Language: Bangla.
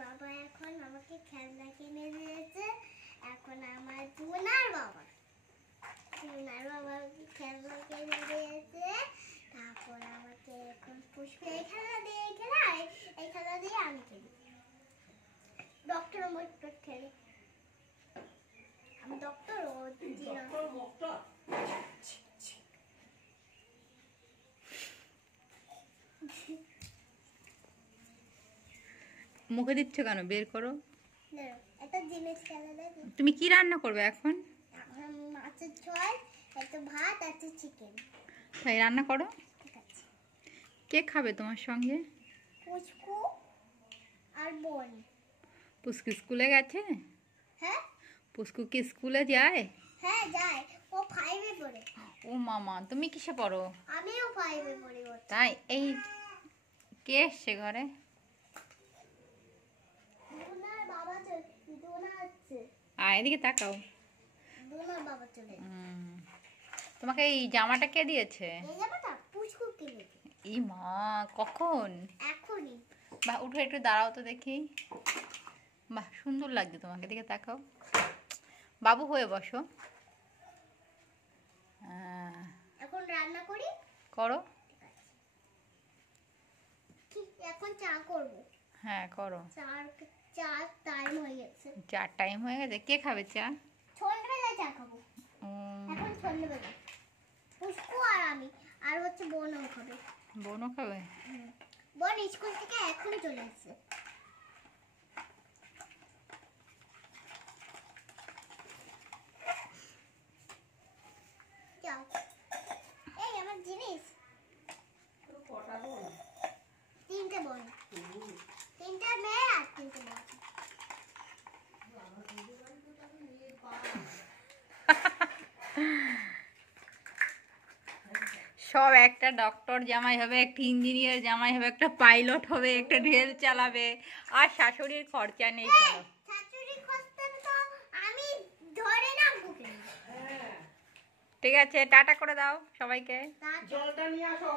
বাবা এখন আমাকে খেলনা কিনে দিয়েছে। এখন আমার জুনার বাবা আমাকে খেলনা কিনে দিয়েছে। তারপর আমাকে এখন পুষ্পে এই খেলনা দিয়ে এই খেলনা দিয়ে আমি খেলি। ডক্টর মক্টর খেলি। আমি ডক্টর ও মুখে দিচ্ছ কেন? বের করো। একটা জিনিস খেলা দেয়। তুমি কি রান্না করবে এখন? মাছের ঝোল, একটা ভাত, একটা চিকেন। তাই রান্না করো। ঠিক আছে। কে খাবে তোমার সঙ্গে? পুচকু আর বোন। পুচকু স্কুলে গেছে? হ্যাঁ। পুচকু কি স্কুলে যায়? হ্যাঁ যায়, ও 5 এ পড়ে। ও মামা, তুমি কিসে পড়ো? আমিও 5 এ পড়ি। তাই? এই কে এসছে ঘরে? দুনার বাবা আছে। এদিকে তাকাও। দুনার বাবা চলে। তোমাকে এই জামাটা কে দিয়েছে? এই জামাটা পুচকু কিনেছে। ই মা, কখন? এখনই। বাহ, উঠে একটু দাঁড়াও তো দেখি। বাহ, সুন্দর লাগছে তোমাকে। দিকে তাকাও। বাবু হয়ে বসো। এখন রান্না করি। করো। এখন চা করব। হ্যাঁ করো। চা টাইম হয়ে গেছে। চার টাইম হয়ে গেছে। কে খাবে চা? সন্ধ্যাবেলায় চা খাবো। এখন সন্ধ্যাবেলা। পুষ্কু আর আমি আর হচ্ছে বোনও খাবে। বোনও খাবে? বোন স্কুল থেকে এখনই চলে আসছে। যাও। এই আমার জিনিস। কটা বোন? 3টে বোন। 3টে মেয়ে আর 3টে বোন। সব একটা ডক্টর জামাই হবে, একটা ইঞ্জিনিয়ার জামাই হবে, একটা পাইলট হবে, একটা রেল চালাবে, আর শাশুড়ির খরচা নেই কোনো। শাশুড়ির খরচা তো আমি ধরে রাখবো কেন? ঠিক আছে, টাটা করে দাও সবাইকে। জলটা নিয়ে আসো।